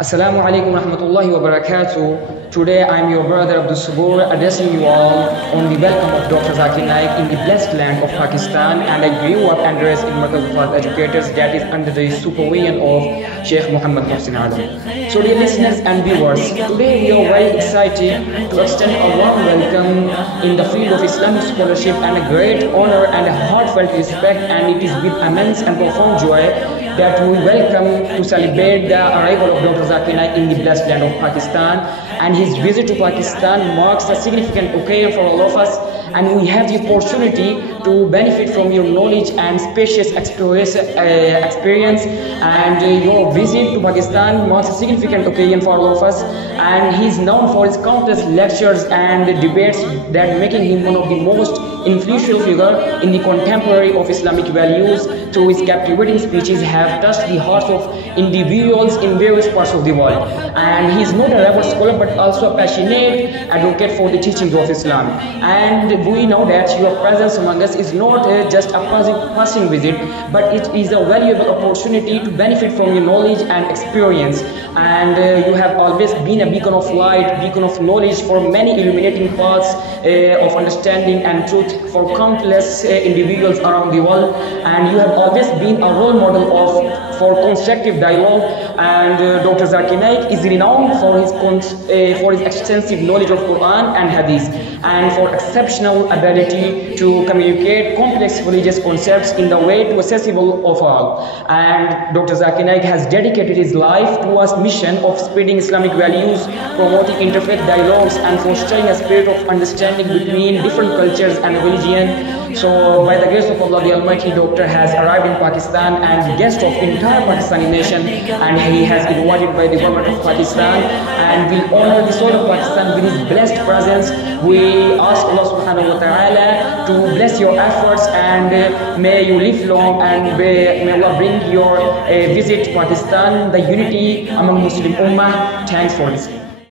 Assalamu alaikum warahmatullahi wabarakatuh. Today I am your brother Abdul Sabur addressing you all on the welcome of Dr. Zakir Naik in the blessed land of Pakistan, and I grew up and raised in Markaz of Educators that is under the supervision of Sheikh Muhammad Muhsin Alam. So dear listeners and viewers, today we are very excited to extend a warm welcome in the field of Islamic scholarship and a great honor and a heartfelt respect, and it is with immense and profound joy that we welcome to celebrate the arrival of Dr. Zakir Naik in the blessed land of Pakistan. And his visit to Pakistan marks a significant occasion for all of us, and we have the opportunity to benefit from your knowledge and spacious experience. And your visit to Pakistan marks a significant occasion for all of us, and he is known for his countless lectures and debates that making him one of the most influential figure in the contemporary of Islamic values. Through his captivating speeches have touched the hearts of individuals in various parts of the world. And he is not a rebel scholar but also a passionate advocate for the teachings of Islam. And we know that your presence among us is not just a passing visit, but it is a valuable opportunity to benefit from your knowledge and experience. And you have always been a beacon of light, beacon of knowledge for many illuminating paths of understanding and truth for countless individuals around the world. And you have always been a role model for constructive dialogue. And Dr. Zakir Naik is renowned for his extensive knowledge of Quran and Hadith, and for exceptional ability to communicate complex religious concepts in the way to accessible of all. And Dr. Zakir Naik has dedicated his life to a mission of spreading Islamic values, promoting interfaith dialogues, and fostering a spirit of understanding between different cultures and religion. So by the grace of Allah the Almighty, Doctor has arrived in Pakistan and guest of entire Pakistani nation, and he has been invited by the government of Pakistan and will honor the soul of Pakistan with his blessed presence. We ask Allah subhanahu wa ta'ala to bless your efforts, and may you live long, and may Allah bring your visit to Pakistan, the unity among Muslim Ummah. Thanks for listening.